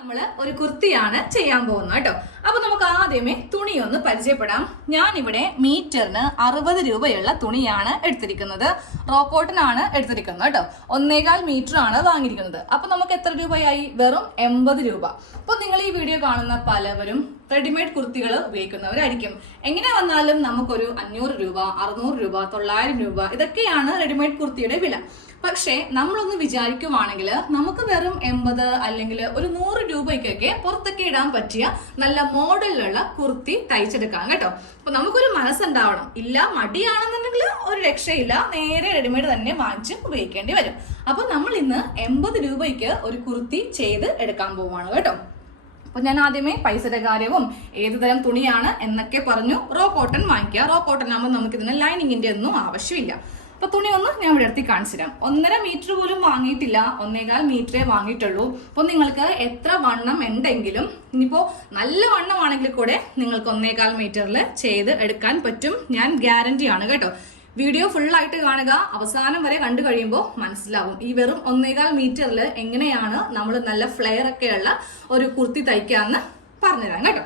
നമ്മൾ ഒരു കുർത്തിയാണ് ചെയ്യാൻ പോകുന്നത് കേട്ടോ. അപ്പൊ നമുക്ക് ആദ്യമേ തുണി ഒന്ന് പരിചയപ്പെടാം. ഞാൻ ഇവിടെ മീറ്ററിന് 60 രൂപയുള്ള തുണിയാണ് എടുത്തിരിക്കുന്നത്. റോ കോട്ടൺ ആണ് എടുത്തിരിക്കുന്നത് കേട്ടോ. 1.25 മീറ്റർ ആണ് വാങ്ങിയിരിക്കുന്നത്. അപ്പൊ നമുക്ക് എത്ര രൂപയായി? വെറും 80 രൂപ. അപ്പൊ നിങ്ങൾ ഈ വീഡിയോ കാണുന്ന പലവരും റെഡിമെയ്ഡ് കുർത്തികൾ ഉപയോഗിക്കുന്നവരായിരിക്കും. എങ്ങനെ വന്നാലും നമുക്കൊരു 500 രൂപ, 600 രൂപ, 900 രൂപ ഇതൊക്കെയാണ് റെഡിമെയ്ഡ് കുർത്തിയുടെ വില. പക്ഷെ നമ്മളൊന്ന് വിചാരിക്കുവാണെങ്കിൽ നമുക്ക് വെറും 80 അല്ലെങ്കിൽ ഒരു 100 രൂപയ്ക്കൊക്കെ പുറത്തൊക്കെ ഇടാൻ പറ്റിയ നല്ല മോഡലിലുള്ള കുർത്തി തയ്ച്ചെടുക്കാം കേട്ടോ. അപ്പൊ നമുക്കൊരു മനസ്സുണ്ടാവണം. ഇല്ല, മടിയാണെന്നുണ്ടെങ്കിൽ ഒരു രക്ഷയില്ല, നേരെ റെഡിമെയ്ഡ് തന്നെ വാങ്ങിച്ച് ഉപയോഗിക്കേണ്ടി വരും. അപ്പൊ നമ്മൾ ഇന്ന് 80 രൂപയ്ക്ക് ഒരു കുർത്തി ചെയ്ത് എടുക്കാൻ പോവാണ് കേട്ടോ. അപ്പൊ ഞാൻ ആദ്യമേ പൈസയുടെ കാര്യവും ഏത് തരം തുണിയാണ് എന്നൊക്കെ പറഞ്ഞു. റോ കോട്ടൺ വാങ്ങിക്കുക. റോ കോട്ടൺ ആകുമ്പോൾ നമുക്ക് ഇതിന് ലൈനിങ്ങിന്റെ ഒന്നും ആവശ്യമില്ല. അപ്പൊ തുണി ഒന്ന് ഞാൻ ഇവിടെ എടുത്ത് കാണിച്ചു തരാം. 1.5 മീറ്റർ പോലും വാങ്ങിയിട്ടില്ല, 1.25 മീറ്ററേ വാങ്ങിയിട്ടുള്ളൂ. അപ്പൊ നിങ്ങൾക്ക് എത്ര വണ്ണം ഉണ്ടെങ്കിലും, ഇനിയിപ്പോ നല്ല വണ്ണമാണെങ്കിൽ കൂടെ നിങ്ങൾക്ക് 1.25 മീറ്ററിൽ ചെയ്ത് എടുക്കാൻ പറ്റും. ഞാൻ ഗ്യാരണ്ടി ആണ് കേട്ടോ. വീഡിയോ ഫുൾ ആയിട്ട് കാണുക, അവസാനം വരെ കണ്ടു കഴിയുമ്പോൾ മനസ്സിലാവും ഈ വെറും 1.25 മീറ്ററിൽ എങ്ങനെയാണ് നമ്മൾ നല്ല ഫ്ലെയർ ഒക്കെയുള്ള ഒരു കുർത്തി തയ്ക്കാന്ന് പറഞ്ഞുതരാം കേട്ടോ.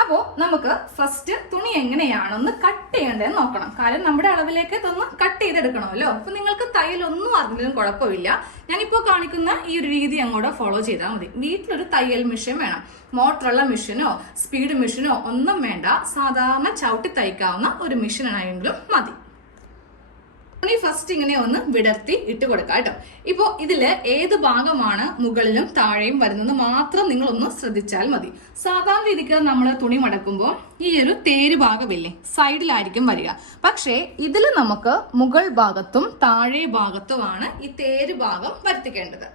അപ്പോ നമുക്ക് ഫസ്റ്റ് തുണി എങ്ങനെയാണെന്ന് കട്ട് ചെയ്യേണ്ടതെന്ന് നോക്കണം. കാര്യം നമ്മുടെ അളവിലേക്ക് ഇതൊന്ന് കട്ട് ചെയ്തെടുക്കണമല്ലോ. അപ്പൊ നിങ്ങൾക്ക് തയ്യലൊന്നും അറിഞ്ഞാലും കുഴപ്പമില്ല. ഞാനിപ്പോ കാണിക്കുന്ന ഈ ഒരു രീതി അങ്ങോട്ട് ഫോളോ ചെയ്താൽ മതി. വീട്ടിലൊരു തയ്യൽ മെഷീൻ വേണം. മോട്ടറുള്ള മെഷീനോ സ്പീഡ് മെഷീനോ ഒന്നും വേണ്ട. സാധാരണ ചവിട്ടി തയ്ക്കാവുന്ന ഒരു മെഷീനാണെങ്കിലും മതി. തുണി ഫസ്റ്റ് ഇങ്ങനെ ഒന്ന് വിടർത്തി ഇട്ട് കൊടുക്കാം കേട്ടോ. ഇപ്പോ ഇതില് ഏത് ഭാഗമാണ് മുകളിലും താഴെയും വരുന്നത് മാത്രം നിങ്ങൾ ഒന്ന് ശ്രദ്ധിച്ചാൽ മതി. സാധാരണ രീതിക്ക് നമ്മൾ തുണി മടക്കുമ്പോൾ ഈ ഒരു തേര് ഭാഗമില്ലേ, സൈഡിലായിരിക്കും വരിക. പക്ഷേ ഇതിൽ നമുക്ക് മുകൾ ഭാഗത്തും താഴെ ഭാഗത്തുമാണ് ഈ തേര് ഭാഗം വരുത്തിക്കേണ്ടത്.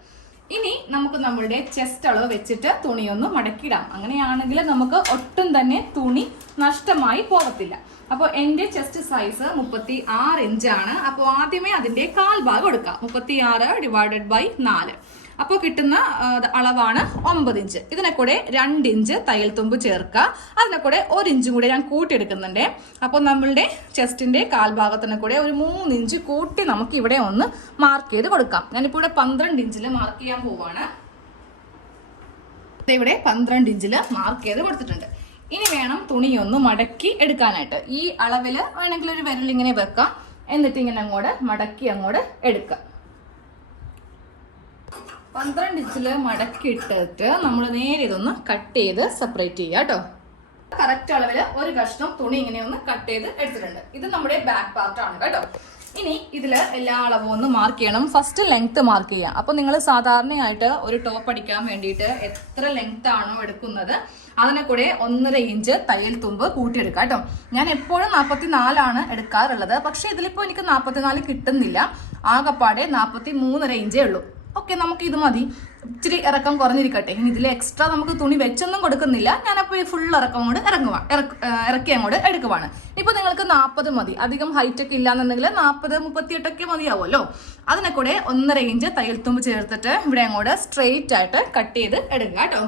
ഇനി നമുക്ക് നമ്മളുടെ ചെസ്റ്റ് അളവ് വെച്ചിട്ട് തുണിയൊന്ന് മടക്കിയിടാം. അങ്ങനെയാണെങ്കിൽ നമുക്ക് ഒട്ടും തന്നെ തുണി നഷ്ടമായി പോകത്തില്ല. അപ്പോൾ എന്റെ ചെസ്റ്റ് സൈസ് 36 ഇഞ്ചാണ്. അപ്പോൾ ആദ്യമേ അതിന്റെ കാൽഭാഗം എടുക്കാം. 36 ഡിവൈഡഡ് ബൈ 4. അപ്പോൾ കിട്ടുന്ന അളവാണ് 9 ഇഞ്ച്. ഇതിനെ കൂടെ 2 ഇഞ്ച് തയ്യൽ തുമ്പ് ചേർക്കുക. അതിനെ കൂടെ 1 ഇഞ്ചും കൂടെ ഞാൻ കൂട്ടിയെടുക്കുന്നുണ്ട്. അപ്പോൾ നമ്മളുടെ ചെസ്റ്റിന്റെ കാൽഭാഗത്തിനെ കൂടെ ഒരു 3 ഇഞ്ച് കൂട്ടി നമുക്ക് ഇവിടെ ഒന്ന് മാർക്ക് ചെയ്ത് കൊടുക്കാം. ഞാനിപ്പോൾ ഇവിടെ 12 ഇഞ്ചിൽ മാർക്ക് ചെയ്യാൻ പോവാണ്. ഇവിടെ 12 ഇഞ്ചിൽ മാർക്ക് ചെയ്ത് കൊടുത്തിട്ടുണ്ട്. ഇനി വേണം തുണിയൊന്ന് മടക്കി എടുക്കാനായിട്ട്. ഈ അളവിൽ വേണമെങ്കിൽ ഒരു വിരൽ ഇങ്ങനെ വെക്കാം. എന്നിട്ട് ഇങ്ങനെ അങ്ങോട്ട് മടക്കി അങ്ങോട്ട് എടുക്കാം. 12 ഇഞ്ചില് മടക്കി ഇട്ടിട്ട് നമ്മൾ നേരെ ഇതൊന്ന് കട്ട് ചെയ്ത് സെപ്പറേറ്റ് ചെയ്യാം കേട്ടോ. കറക്റ്റ് അളവില് ഒരു കഷ്ണം തുണി ഇങ്ങനെ ഒന്ന് കട്ട് ചെയ്ത് എടുത്തിട്ടുണ്ട്. ഇത് നമ്മുടെ ബാക്ക് പാർട്ട് ആണ് കേട്ടോ. ഇനി ഇതില് എല്ലാ അളവും ഒന്ന് മാർക്ക് ചെയ്യണം. ഫസ്റ്റ് ലെങ്ത് മാർക്ക് ചെയ്യാം. അപ്പൊ നിങ്ങൾ സാധാരണയായിട്ട് ഒരു ടോപ്പ് അടിക്കാൻ വേണ്ടിയിട്ട് എത്ര ലെങ്ത് ആണോ എടുക്കുന്നത് അതിനെ കൂടെ 1.5 ഇഞ്ച് തയ്യൽ തുമ്പ് കൂട്ടിയെടുക്കാം കേട്ടോ. ഞാൻ എപ്പോഴും 44 എടുക്കാറുള്ളത്. പക്ഷെ ഇതിലിപ്പോ എനിക്ക് 44 കിട്ടുന്നില്ല. ആകപ്പാടെ 43.5 ഇഞ്ചേ ഉള്ളൂ. ഓക്കെ, നമുക്ക് ഇത് മതി. ഇച്ചിരി ഇറക്കം കുറഞ്ഞിരിക്കട്ടെ. ഇനി ഇതിൽ എക്സ്ട്രാ നമുക്ക് തുണി വെച്ചൊന്നും കൊടുക്കുന്നില്ല. ഞാനപ്പോൾ ഈ ഫുൾ ഇറക്കം അങ്ങോട്ട് ഇറക്കി അങ്ങോട്ട് എടുക്കുവാണ്. ഇപ്പൊ നിങ്ങൾക്ക് 40 മതി. അധികം ഹൈറ്റ് ഒക്കെ ഇല്ലാന്നുണ്ടെങ്കിൽ 40, 38 ഒക്കെ മതിയാവുമല്ലോ. അതിനെ കൂടെ 1.5 ഇഞ്ച് തയ്യൽ തുമ്പ് ചേർത്തിട്ട് ഇവിടെ അങ്ങോട്ട് സ്ട്രെയിറ്റ് ആയിട്ട് കട്ട് ചെയ്ത് എടുക്കുക കേട്ടോ.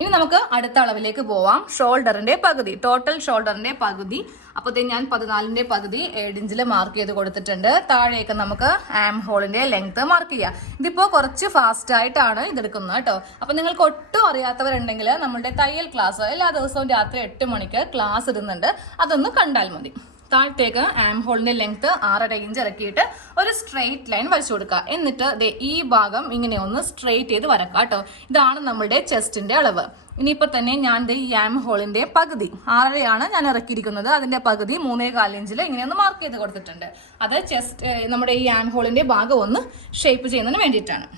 ഇനി നമുക്ക് അടുത്ത അളവിലേക്ക് പോവാം. ഷോൾഡറിന്റെ പകുതി, ടോട്ടൽ ഷോൾഡറിന്റെ പകുതി. അപ്പോഴത്തേ ഞാൻ 14ന്റെ പകുതി 7 ഇഞ്ചിൽ മാർക്ക് ചെയ്ത് കൊടുത്തിട്ടുണ്ട്. താഴേക്ക് നമുക്ക് ആം ഹോളിന്റെ ലെങ്ത് മാർക്ക് ചെയ്യാം. ഇതിപ്പോ കുറച്ച് ഫാസ്റ്റ് ആയിട്ടാണ് ഇതെടുക്കുന്നത് കേട്ടോ. അപ്പൊ നിങ്ങൾക്ക് ഒട്ടും അറിയാത്തവരുണ്ടെങ്കിൽ നമ്മുടെ തയ്യൽ ക്ലാസ് എല്ലാ ദിവസവും രാത്രി 8 മണിക്ക് ക്ലാസ് ഇടുന്നുണ്ട്. അതൊന്ന് കണ്ടാൽ മതി. താഴത്തേക്ക് ആം ഹോളിന്റെ ലെങ്ത് 6.5 ഇഞ്ച് ഇറക്കിയിട്ട് ഒരു സ്ട്രെയിറ്റ് ലൈൻ വരച്ചു കൊടുക്കുക. എന്നിട്ട് ഈ ഭാഗം ഇങ്ങനെ ഒന്ന് സ്ട്രെയിറ്റ് ചെയ്ത് വരക്കാം കേട്ടോ. ഇതാണ് നമ്മുടെ ചെസ്റ്റിന്റെ അളവ്. ഇനിയിപ്പോ തന്നെ ഞാൻ ഈ ആം ഹോളിന്റെ പകുതി 6.5 ഞാൻ ഇറക്കിയിരിക്കുന്നത്. അതിന്റെ പകുതി 3.25 ഇഞ്ചിൽ ഇങ്ങനെ ഒന്ന് മാർക്ക് ചെയ്ത് കൊടുത്തിട്ടുണ്ട്. അത് ചെസ്റ്റ് നമ്മുടെ ഈ ആം ഹോളിന്റെ ഭാഗം ഒന്ന് ഷേപ്പ് ചെയ്യുന്നതിന് വേണ്ടിയിട്ടാണ്.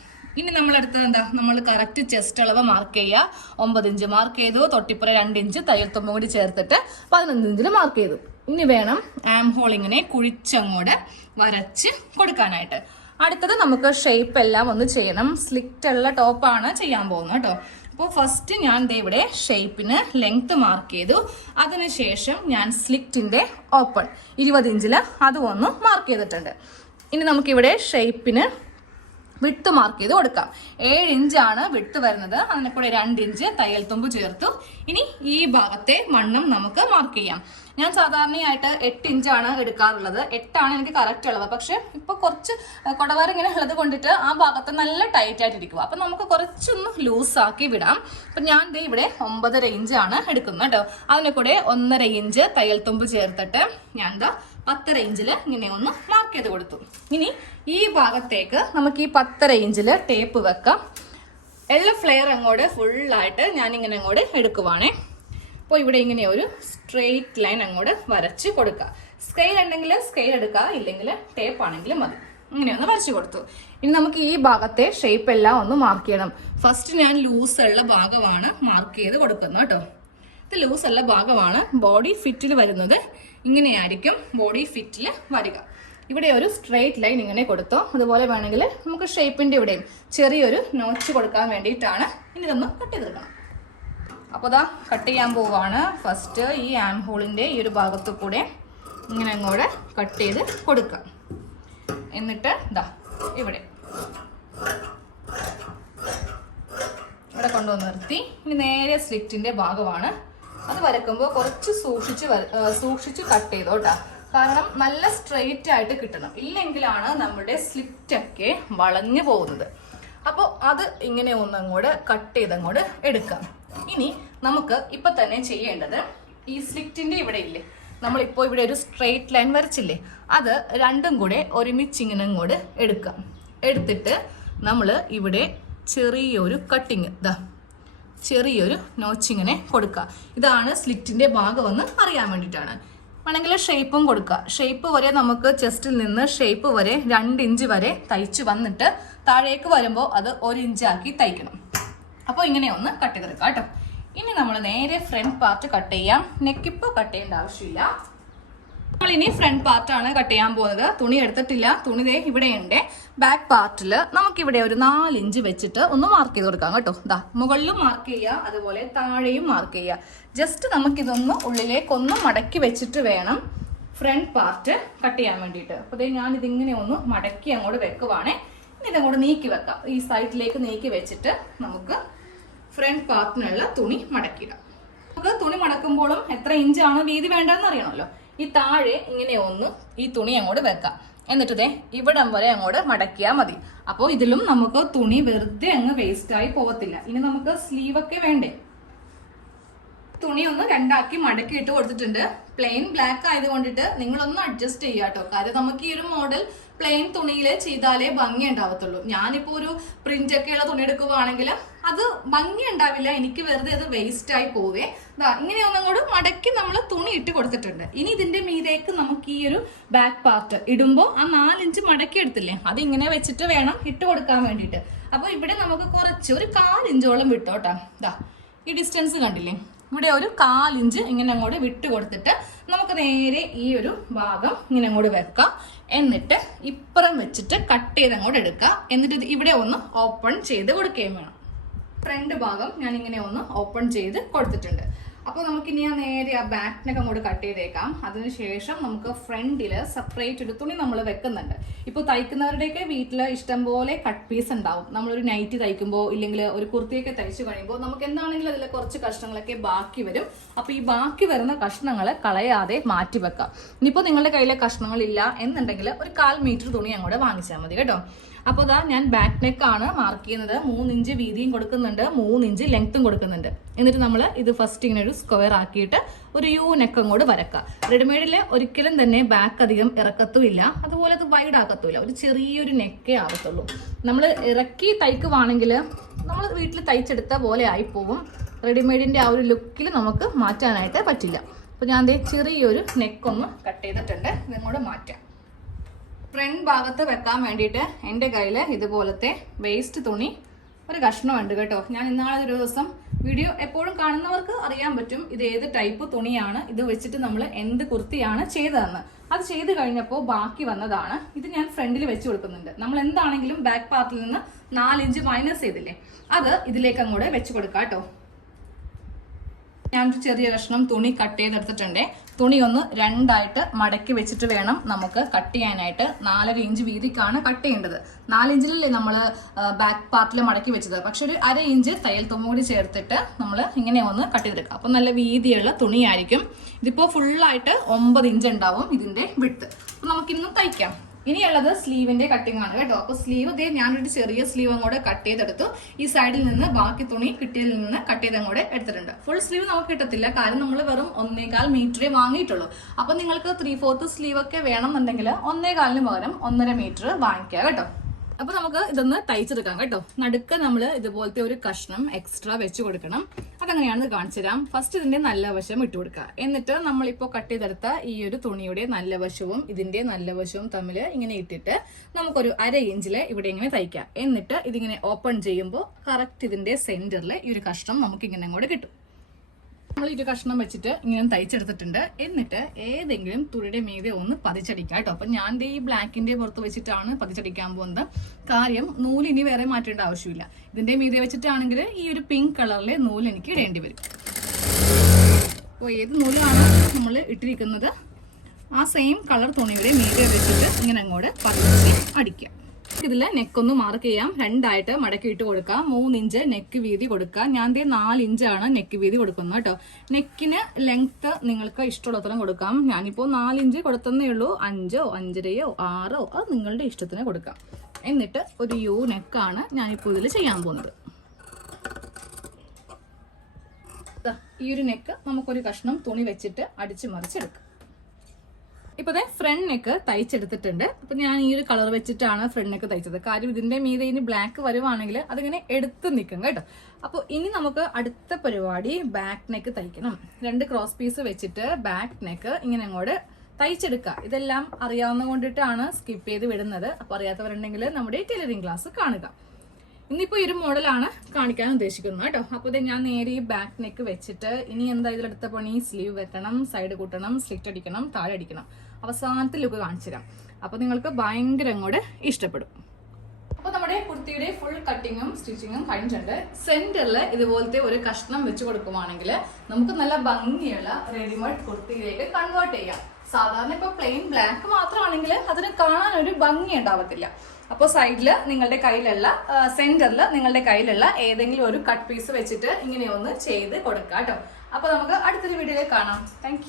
ഇനി നമ്മളെടുത്തത് എന്താ, നമ്മൾ കറക്റ്റ് ചെസ്റ്റ് അളവ് മാർക്ക് ചെയ്യുക. 9 ഇഞ്ച് മാർക്ക് ചെയ്തു. തൊട്ടിപ്പുറം 2 ഇഞ്ച് തയ്യൽ തുമ്പും കൂടി ചേർത്തിട്ട് 15 ഇഞ്ചിൽ മാർക്ക് ചെയ്തു. ഇനി വേണം ആം ഹോൾ ഇങ്ങനെ കുഴിച്ചങ്ങോട്ട് വരച്ച് കൊടുക്കാനായിട്ട്. അടുത്തത് നമുക്ക് ഷേപ്പ് എല്ലാം ഒന്ന് ചെയ്യണം. സ്ലിറ്റ് ഉള്ള ടോപ്പാണ് ചെയ്യാൻ പോകുന്നത് കേട്ടോ. അപ്പോൾ ഫസ്റ്റ് ഞാൻ ഇവിടെ ഷേപ്പിന് ലെങ്ത് മാർക്ക് ചെയ്തു. അതിനുശേഷം ഞാൻ സ്ലിറ്റിന്റെ ഓപ്പൺ 20 ഇഞ്ചിൽ അതും ഒന്ന് മാർക്ക് ചെയ്തിട്ടുണ്ട്. ഇനി നമുക്കിവിടെ ഷേപ്പിന് വിട്ട് മാർക്ക് ചെയ്ത് കൊടുക്കാം. 7 ഇഞ്ചാണ് വിട്ട് വരുന്നത്. അതിനെ കൂടെ 2 ഇഞ്ച് തയ്യൽ തുമ്പ് ചേർത്തു. ഇനി ഈ ഭാഗത്തെ വണ്ണം നമുക്ക് മാർക്ക് ചെയ്യാം. ഞാൻ സാധാരണയായിട്ട് 8 ഇഞ്ചാണ് എടുക്കാറുള്ളത്. 8ആണ് എനിക്ക് കറക്റ്റ് ഉള്ളത്. പക്ഷെ ഇപ്പൊ കുറച്ച് കൊടവാരം ഇങ്ങനെ ഉള്ളത് കൊണ്ടിട്ട് ആ ഭാഗത്ത് നല്ല ടൈറ്റ് ആയിട്ട് ഇരിക്കുക. അപ്പൊ നമുക്ക് കുറച്ചൊന്ന് ലൂസാക്കി വിടാം. അപ്പൊ ഞാൻ ദേ ഇവിടെ 9.5 ഇഞ്ചാണ് എടുക്കുന്നത് കേട്ടോ. അതിനെ കൂടെ 1.5 ഇഞ്ച് തയ്യൽ തുമ്പ് ചേർത്തിട്ട് ഞാൻ എന്താ 10.5 ഇഞ്ചിൽ ഇങ്ങനെ ഒന്ന് മാർക്ക് ചെയ്ത് കൊടുത്തു. ഇനി ഈ ഭാഗത്തേക്ക് നമുക്ക് ഈ 10.5 ഇഞ്ചിൽ ടേപ്പ് വെക്കാം. എള്ള ഫ്ലെയർ അങ്ങോട്ട് ഫുള്ളായിട്ട് ഞാനിങ്ങനെ അങ്ങോട്ട് എടുക്കുവാണേ. അപ്പോൾ ഇവിടെ ഇങ്ങനെ ഒരു സ്ട്രെയിറ്റ് ലൈൻ അങ്ങോട്ട് വരച്ച് കൊടുക്കുക. സ്കെയിൽ ഉണ്ടെങ്കിൽ സ്കെയിൽ എടുക്കുക, ഇല്ലെങ്കിൽ ടേപ്പ് ആണെങ്കിലും മതി. ഇങ്ങനെ ഒന്ന് വരച്ച് കൊടുത്തു. ഇനി നമുക്ക് ഈ ഭാഗത്തെ ഷേപ്പ് എല്ലാം ഒന്ന് മാർക്ക് ചെയ്യണം. ഫസ്റ്റ് ഞാൻ ലൂസുള്ള ഭാഗമാണ് മാർക്ക് ചെയ്ത് കൊടുക്കുന്നത് കേട്ടോ. ഇത് ലൂസുള്ള ഭാഗമാണ്. ബോഡി ഫിറ്റിൽ വരുന്നത് ഇങ്ങനെയായിരിക്കും ബോഡി ഫിറ്റിൽ വരിക. ഇവിടെ ഒരു സ്ട്രെയിറ്റ് ലൈൻ ഇങ്ങനെ കൊടുത്തോ. അതുപോലെ വേണമെങ്കിൽ നമുക്ക് ഷേപ്പിന്റെ ഇവിടെയും ചെറിയൊരു നോച്ച് കൊടുക്കാൻ വേണ്ടിയിട്ടാണ്. ഇനി ഇതൊന്ന് കട്ട് ചെയ്തെടുക്കണം. അപ്പോൾ ഇതാ കട്ട് ചെയ്യാൻ പോവാണ്. ഫസ്റ്റ് ഈ ആം ഹോളിന്റെ ഈ ഒരു ഭാഗത്തു കൂടെ ഇങ്ങനെ അങ്ങോട്ട് കട്ട് ചെയ്ത് കൊടുക്കാം. എന്നിട്ട് ഇതാ ഇവിടെ കൊണ്ടുവന്ന് നിർത്തി. ഇനി നേരെ സ്ലിറ്റിന്റെ ഭാഗമാണ്. അത് വരക്കുമ്പോൾ കുറച്ച് സൂക്ഷിച്ച് കട്ട് ചെയ്തോ കേട്ടോ. കാരണം നല്ല സ്ട്രെയിറ്റ് ആയിട്ട് കിട്ടണം, ഇല്ലെങ്കിലാണ് നമ്മുടെ സ്ലിറ്റൊക്കെ വളഞ്ഞു പോകുന്നത്. അപ്പോൾ അത് ഇങ്ങനെ ഒന്നങ്ങോട്ട് കട്ട് ചെയ്തങ്ങോട്ട് എടുക്കാം. ഇനി നമുക്ക് ഇപ്പൊ തന്നെ ചെയ്യേണ്ടത് ഈ സ്ലിറ്റിന്റെ ഇവിടെ ഇല്ലേ, നമ്മളിപ്പോൾ ഇവിടെ ഒരു സ്ട്രെയിറ്റ് ലൈൻ വരച്ചില്ലേ, അത് രണ്ടും കൂടെ ഒരുമിച്ച് ഇങ്ങനെ അങ്ങോട്ട് എടുക്കാം. എടുത്തിട്ട് നമ്മൾ ഇവിടെ ചെറിയൊരു കട്ടിങ് ചെറിയൊരു നോച്ചിങ്ങനെ കൊടുക്കുക. ഇതാണ് സ്ലിറ്റിന്റെ ഭാഗമെന്ന് അറിയാൻ വേണ്ടിയിട്ടാണ്. വേണമെങ്കിൽ ഷേപ്പും കൊടുക്കുക. ഷേപ്പ് വരെ നമുക്ക് ചെസ്റ്റിൽ നിന്ന് ഷേപ്പ് വരെ 2 ഇഞ്ച് വരെ തയ്ച്ച് വന്നിട്ട് താഴേക്ക് വരുമ്പോൾ അത് 1 ഇഞ്ചാക്കി തയ്ക്കണം. അപ്പോൾ ഇങ്ങനെ ഒന്ന് കട്ട് ചെയ്തെടുക്കാം കേട്ടോ. ഇനി നമ്മൾ നേരെ ഫ്രണ്ട് പാർട്ട് കട്ട് ചെയ്യാം. നെക്കിപ്പോൾ കട്ട് ചെയ്യേണ്ട ആവശ്യമില്ല. നമ്മൾ ഇനി ഫ്രണ്ട് പാർട്ടാണ് കട്ട് ചെയ്യാൻ പോകുന്നത്. തുണി എടുത്തിട്ടില്ല, തുണി ദേ ഇവിടെയുണ്ട്. ബാക്ക് പാർട്ടിൽ നമുക്കിവിടെ ഒരു 4 ഇഞ്ച് വെച്ചിട്ട് ഒന്ന് മാർക്ക് ചെയ്ത് കൊടുക്കാം കേട്ടോ. ദാ മുകളിലും മാർക്ക് ചെയ്യുക, അതുപോലെ താഴെയും മാർക്ക് ചെയ്യുക. ജസ്റ്റ് നമുക്കിതൊന്ന് ഉള്ളിലേക്കൊന്ന് മടക്കി വെച്ചിട്ട് വേണം ഫ്രണ്ട് പാർട്ട് കട്ട് ചെയ്യാൻ വേണ്ടിയിട്ട്. അപ്പോൾ ദേ ഞാൻ ഇതിങ്ങനെ ഒന്ന് മടക്കി അങ്ങോട്ട് വെക്കുവാണേ. ഇനി ഇതങ്ങോട്ട് നീക്കി വെക്കാം. ഈ സൈഡിലേക്ക് നീക്കി വെച്ചിട്ട് നമുക്ക് ഫ്രണ്ട് പാർട്ടിനുള്ള തുണി മടക്കിയിടാം. നമുക്ക് തുണി മടക്കുമ്പോഴും എത്ര ഇഞ്ചാണ് വീതി വേണ്ടതെന്ന് അറിയണമല്ലോ. ഈ താഴെ ഇങ്ങനെ ഒന്ന് ഈ തുണി അങ്ങോട്ട് വെക്കാം. എന്നിട്ട് ദേ ഇവിടം വരെ അങ്ങോട്ട് മടക്കിയാൽ മതി. അപ്പോൾ ഇതിലും നമുക്ക് തുണി വെറുതെ അങ്ങ് വേസ്റ്റ് ആയി പോകത്തില്ല. ഇനി നമുക്ക് സ്ലീവൊക്കെ വേണ്ടേ. തുണി ഒന്ന് രണ്ടാക്കി മടക്കി ഇട്ട് കൊടുത്തിട്ടുണ്ട്. പ്ലെയിൻ ബ്ലാക്ക് ആയതുകൊണ്ടിട്ട് നിങ്ങളൊന്ന് അഡ്ജസ്റ്റ് ചെയ്യാട്ടോ. കാര്യം നമുക്ക് ഈ ഒരു മോഡൽ പ്ലെയിൻ തുണിയിൽ ചെയ്താലേ ഭംഗി ഉണ്ടാവത്തുള്ളൂ. ഞാനിപ്പോ ഒരു പ്രിന്റ് ഒക്കെയുള്ള തുണി എടുക്കുവാണെങ്കിൽ അത് ഭംഗി ഉണ്ടാവില്ല, എനിക്ക് വെറുതെ അത് വേസ്റ്റ് ആയി പോവേ. ഇങ്ങനെ ഒന്നങ്ങോട്ട് മടക്കി നമ്മൾ തുണി ഇട്ട് കൊടുത്തിട്ടുണ്ട്. ഇനി ഇതിന്റെ മീതേക്ക് നമുക്ക് ഈ ഒരു ബാക്ക് പാർട്ട് ഇടുമ്പോൾ ആ 4 ഇഞ്ച് മടക്കി എടുത്തില്ലേ, അത് ഇങ്ങനെ വെച്ചിട്ട് വേണം ഇട്ട് കൊടുക്കാൻ വേണ്ടിയിട്ട്. അപ്പൊ ഇവിടെ നമുക്ക് കുറച്ച് ഒരു 1/4 ഇഞ്ചോളം വിട്ടോട്ടാ. ഈ ഡിസ്റ്റൻസ് കണ്ടില്ലേ, ഇവിടെ ഒരു 1/4 ഇഞ്ച് ഇങ്ങനെ അങ്ങോട്ട് വിട്ട് കൊടുത്തിട്ട് നമുക്ക് നേരെ ഈ ഒരു ഭാഗം ഇങ്ങനെ അങ്ങോട്ട് വെക്കാം. എന്നിട്ട് ഇപ്പുറം വെച്ചിട്ട് കട്ട് ചെയ്ത് അങ്ങോട്ട് എടുക്കുക. എന്നിട്ട് ഇത് ഇവിടെ ഒന്ന് ഓപ്പൺ ചെയ്ത് കൊടുക്കുകയും വേണം. ഫ്രണ്ട് ഭാഗം ഞാൻ ഇങ്ങനെ ഒന്ന് ഓപ്പൺ ചെയ്ത് കൊടുത്തിട്ടുണ്ട്. അപ്പോൾ നമുക്കിനി ആ നേരെ ആ ബാക്കിനൊക്കെ അങ്ങോട്ട് കട്ട് ചെയ്തേക്കാം. അതിനുശേഷം നമുക്ക് ഫ്രണ്ടില് സെപ്പറേറ്റ് ഒരു തുണി നമ്മൾ വെക്കുന്നുണ്ട്. ഇപ്പോൾ തയ്ക്കുന്നവരുടെയൊക്കെ വീട്ടിൽ ഇഷ്ടംപോലെ കട്ട് പീസ് ഉണ്ടാവും. നമ്മളൊരു നൈറ്റി തയ്ക്കുമ്പോൾ ഇല്ലെങ്കിൽ ഒരു കുർത്തിയൊക്കെ തയ്ച്ചു കഴിയുമ്പോൾ നമുക്ക് എന്താണെങ്കിലും അതിൽ കുറച്ച് കഷ്ണങ്ങളൊക്കെ ബാക്കി വരും. അപ്പോൾ ഈ ബാക്കി വരുന്ന കഷ്ണങ്ങൾ കളയാതെ മാറ്റി വെക്കാം. ഇനിയിപ്പോൾ നിങ്ങളുടെ കയ്യിലെ കഷ്ണങ്ങളില്ല എന്നുണ്ടെങ്കിൽ ഒരു 1/4 മീറ്റർ തുണി അങ്ങോട്ട് വാങ്ങിച്ചാൽ മതി കേട്ടോ. അപ്പോൾ ഇതാ ഞാൻ ബാക്ക് നെക്കാണ് മാർക്ക് ചെയ്യുന്നത്. 3 ഇഞ്ച് വീതിയും കൊടുക്കുന്നുണ്ട്, 3 ഇഞ്ച് ലെങ്ത്തും കൊടുക്കുന്നുണ്ട്. എന്നിട്ട് നമ്മൾ ഇത് ഫസ്റ്റ് ഇങ്ങനെ ഒരു സ്ക്വയർ ആക്കിയിട്ട് ഒരു യു നെക്ക് അങ്ങോട്ട് വരക്കാം. റെഡിമെയ്ഡിൽ ഒരിക്കലും തന്നെ ബാക്ക് അധികം ഇറക്കത്തുമില്ല, അതുപോലെ അത് വൈഡ് ആക്കത്തുമില്ല. ഒരു ചെറിയൊരു നെക്കേ ആകത്തുള്ളൂ. നമ്മൾ ഇറക്കി തയ്ക്കുവാണെങ്കിൽ നമ്മൾ വീട്ടിൽ തയ്ച്ചെടുത്ത പോലെ ആയിപ്പോവും. റെഡിമെയ്ഡിന്റെ ആ ഒരു ലുക്കിൽ നമുക്ക് മാറ്റാനായിട്ട് പറ്റില്ല. അപ്പോൾ ഞാൻ ചെറിയൊരു നെക്കൊന്ന് കട്ട് ചെയ്തിട്ടുണ്ട്. ഇതങ്ങോട്ട് മാറ്റാം. ഫ്രണ്ട് ഭാഗത്ത് വെക്കാൻ വേണ്ടിയിട്ട് എൻ്റെ കയ്യിൽ ഇതുപോലത്തെ വേസ്റ്റ് തുണി ഒരു കഷ്ണമുണ്ട് കേട്ടോ. ഞാൻ ഇന്നാളെ ഒരു ദിവസം വീഡിയോ എപ്പോഴും കാണുന്നവർക്ക് അറിയാൻ പറ്റും ഇത് ഏത് ടൈപ്പ് തുണിയാണ്, ഇത് വെച്ചിട്ട് നമ്മൾ എന്ത് കുർത്തിയാണ് ചെയ്തതെന്ന്. അത് ചെയ്ത് കഴിഞ്ഞപ്പോൾ ബാക്കി വന്നതാണ്. ഇത് ഞാൻ ഫ്രണ്ടിൽ വെച്ച് കൊടുക്കുന്നുണ്ട്. നമ്മൾ എന്താണെങ്കിലും ബാക്ക് പാർട്ടിൽ നിന്ന് 4 ഇഞ്ച് മൈനസ് ചെയ്തില്ലേ, അത് ഇതിലേക്ക് അങ്ങോട്ട് വെച്ച് കൊടുക്കാം കേട്ടോ. ഞാനൊരു ചെറിയ കഷ്ണം തുണി കട്ട് ചെയ്തെടുത്തിട്ടുണ്ട്. തുണി ഒന്ന് രണ്ടായിട്ട് മടക്കി വെച്ചിട്ട് വേണം നമുക്ക് കട്ട് ചെയ്യാനായിട്ട്. 4.5 ഇഞ്ച് വീതിക്കാണ് കട്ട് ചെയ്യേണ്ടത്. 4 ഇഞ്ചിലല്ലേ നമ്മൾ ബാക്ക് പാർട്ടിൽ മടക്കി വെച്ചത്. പക്ഷെ ഒരു 1/2 ഇഞ്ച് തയ്യൽ തുമ്പ് കൂടി ചേർത്തിട്ട് നമ്മൾ ഇങ്ങനെ ഒന്ന് കട്ട് ചെയ്തെടുക്കുക. അപ്പം നല്ല വീതിയുള്ള തുണിയായിരിക്കും. ഇതിപ്പോൾ ഫുള്ളായിട്ട് 9 ഇഞ്ച് ഉണ്ടാവും ഇതിന്റെ വിഡ്ത്ത്. അപ്പം നമുക്കിന്ന് തയ്ക്കാം. ഇനിയുള്ളത് സ്ലീവിന്റെ കട്ടിംഗ് ആണ് കേട്ടോ. അപ്പൊ സ്ലീവ് ഇതേ ഞാനൊരു ചെറിയ സ്ലീവ് അങ്ങോട്ട് കട്ട് ചെയ്തെടുത്തു. ഈ സൈഡിൽ നിന്ന് ബാക്കി തുണി കിട്ടിയതിൽ നിന്ന് കട്ട് ചെയ്ത് അങ്ങോട്ട് എടുത്തിട്ടുണ്ട്. ഫുൾ സ്ലീവ് നമുക്ക് കിട്ടത്തില്ല, കാരണം നമ്മൾ വെറും 1.25 മീറ്ററേ വാങ്ങിയിട്ടുള്ളൂ. അപ്പൊ നിങ്ങൾക്ക് 3/4 സ്ലീവ് ഒക്കെ വേണമെന്നുണ്ടെങ്കിൽ 1.25 പകരം 1.5 മീറ്റർ വാങ്ങിക്കുക കേട്ടോ. അപ്പൊ നമുക്ക് ഇതൊന്ന് തയ്ച്ചെടുക്കാം കേട്ടോ. നടുക്ക് നമ്മൾ ഇതുപോലത്തെ ഒരു കഷ്ണം എക്സ്ട്രാ വെച്ച് കൊടുക്കണം. അതെങ്ങനെയാണെന്ന് കാണിച്ചു തരാം. ഫസ്റ്റ് ഇതിന്റെ നല്ല വശം ഇട്ട് കൊടുക്കുക. എന്നിട്ട് നമ്മളിപ്പോൾ കട്ട് ചെയ്തെടുത്ത ഈ ഒരു തുണിയുടെ നല്ല വശവും ഇതിന്റെ നല്ല വശവും തമ്മിൽ ഇങ്ങനെ ഇട്ടിട്ട് നമുക്കൊരു 1/2 ഇഞ്ചില് ഇവിടെ ഇങ്ങനെ തയ്ക്കാം. എന്നിട്ട് ഇതിങ്ങനെ ഓപ്പൺ ചെയ്യുമ്പോൾ കറക്റ്റ് ഇതിന്റെ സെന്ററിൽ ഈ ഒരു കഷ്ണം നമുക്ക് ഇങ്ങനെ അങ്ങോട്ട് കിട്ടും. നമ്മൾ ഒരു കഷ്ണം വെച്ചിട്ട് ഇങ്ങനെ തയ്ച്ചെടുത്തിട്ടുണ്ട്. എന്നിട്ട് ഏതെങ്കിലും തുണിയുടെ മീതെ ഒന്ന് പതിച്ചടിക്കാം കേട്ടോ. അപ്പൊ ഞാൻ ഈ ബ്ലാക്കിന്റെ പുറത്ത് വെച്ചിട്ടാണ് പതിച്ചടിക്കാൻ പോകുന്നത്. കാര്യം നൂല് ഇനി വേറെ മാറ്റേണ്ട ആവശ്യമില്ല. ഇതിന്റെ മീതെ വെച്ചിട്ടാണെങ്കിൽ ഈ ഒരു പിങ്ക് കളറിലെ നൂല് എനിക്ക് ഇടേണ്ടി വരും. അപ്പോൾ ഏത് നൂലാണ് നമ്മൾ ഇട്ടിരിക്കുന്നത് ആ സെയിം കളർ തുണിയുടെ മീതെ വെച്ചിട്ട് ഇങ്ങനെ അങ്ങോട്ട് പതിച്ച് അടിക്കാം. ഇതിൽ നെക്കൊന്ന് മാർക്ക് ചെയ്യാം. 2 ആയിട്ട് മടക്കി ഇട്ട് കൊടുക്കാം. 3 ഇഞ്ച് നെക്ക് വീതി കൊടുക്കാം. ഞാൻ 4 ഇഞ്ചാണ് നെക്ക് വീതി കൊടുക്കുന്നത് കേട്ടോ. നെക്കിന് ലെങ്ത് നിങ്ങൾക്ക് ഇഷ്ടമുള്ളത്രയും കൊടുക്കാം. ഞാനിപ്പോൾ 4 ഇഞ്ച് കൊടുത്തന്നേ ഉള്ളൂ. 5ഓ 5.5ഓ 6ഓ അത് നിങ്ങളുടെ ഇഷ്ടത്തിന് കൊടുക്കാം. എന്നിട്ട് ഒരു യു നെക്കാണ് ഞാനിപ്പോൾ ഇതിൽ ചെയ്യാൻ പോകുന്നത്. ഈ ഒരു നെക്ക് നമുക്കൊരു കഷ്ണം തുണി വെച്ചിട്ട് അടിച്ചു മറിച്ചെടുക്കാം. ഇപ്പൊ ഫ്രണ്ട് നെക്ക് തയ്ച്ചെടുത്തിട്ടുണ്ട്. അപ്പൊ ഞാൻ ഈ ഒരു കളർ വെച്ചിട്ടാണ് ഫ്രണ്ട് നെക്ക് തയ്ച്ചത്. കാര്യം ഇതിന്റെ മീതെ ഇനി ബ്ലാക്ക് വരുവാണെങ്കിൽ അതിങ്ങനെ എടുത്ത് നിൽക്കും കേട്ടോ. അപ്പൊ ഇനി നമുക്ക് അടുത്ത പരിപാടി ബാക്ക് നെക്ക് തയ്ക്കണം. 2 ക്രോസ് പീസ് വെച്ചിട്ട് ബാക്ക് നെക്ക് ഇങ്ങനെ അങ്ങോട്ട് തയ്ച്ചെടുക്കുക. ഇതെല്ലാം അറിയാവുന്ന കൊണ്ടിട്ടാണ് സ്കിപ്പ് ചെയ്ത് വിടുന്നത്. അപ്പൊ അറിയാത്തവരുണ്ടെങ്കിൽ നമ്മുടെ ടൈലറിംഗ് ക്ലാസ് കാണുക. ഇന്നിപ്പോ ഈ ഒരു മോഡലാണ് കാണിക്കാൻ ഉദ്ദേശിക്കുന്നത് കേട്ടോ. അപ്പൊ ഞാൻ നേരെ ഈ ബാക്ക് നെക്ക് വെച്ചിട്ട് ഇനി എന്താ ഇതിലെടുത്ത പണി, സ്ലീവ് വെട്ടണം, സൈഡ് കൂട്ടണം, സ്ലിറ്റ് അടിക്കണം, താഴെ അടിക്കണം. അവസാനത്തെ ലുക്ക് കാണിച്ചു തരാം. അപ്പൊ നിങ്ങൾക്ക് ഭയങ്കര അങ്ങോട്ട് ഇഷ്ടപ്പെടും. അപ്പൊ നമ്മുടെ കുർത്തിയുടെ ഫുൾ കട്ടിങ്ങും സ്റ്റിച്ചിങ്ങും കഴിഞ്ഞിട്ടുണ്ട്. സെന്ററിൽ ഇതുപോലത്തെ ഒരു കഷ്ണം വെച്ച് കൊടുക്കുവാണെങ്കിൽ നമുക്ക് നല്ല ഭംഗിയുള്ള റെഡിമെയ്ഡ് കുർത്തിയിലേക്ക് കൺവേർട്ട് ചെയ്യാം. സാധാരണ ഇപ്പൊ പ്ലെയിൻ ബ്ലാക്ക് മാത്രമാണെങ്കിൽ അതിന് കാണാൻ ഒരു ഭംഗി ഉണ്ടാവത്തില്ല. അപ്പോൾ സൈഡിൽ നിങ്ങളുടെ കയ്യിലുള്ള സെന്ററിൽ നിങ്ങളുടെ കയ്യിലുള്ള ഏതെങ്കിലും ഒരു കട്ട് പീസ് വെച്ചിട്ട് ഇങ്ങനെ ഒന്ന് ചെയ്ത് കൊടുക്കാം കേട്ടോ. അപ്പൊ നമുക്ക് അടുത്തൊരു വീഡിയോയിൽ കാണാം. താങ്ക്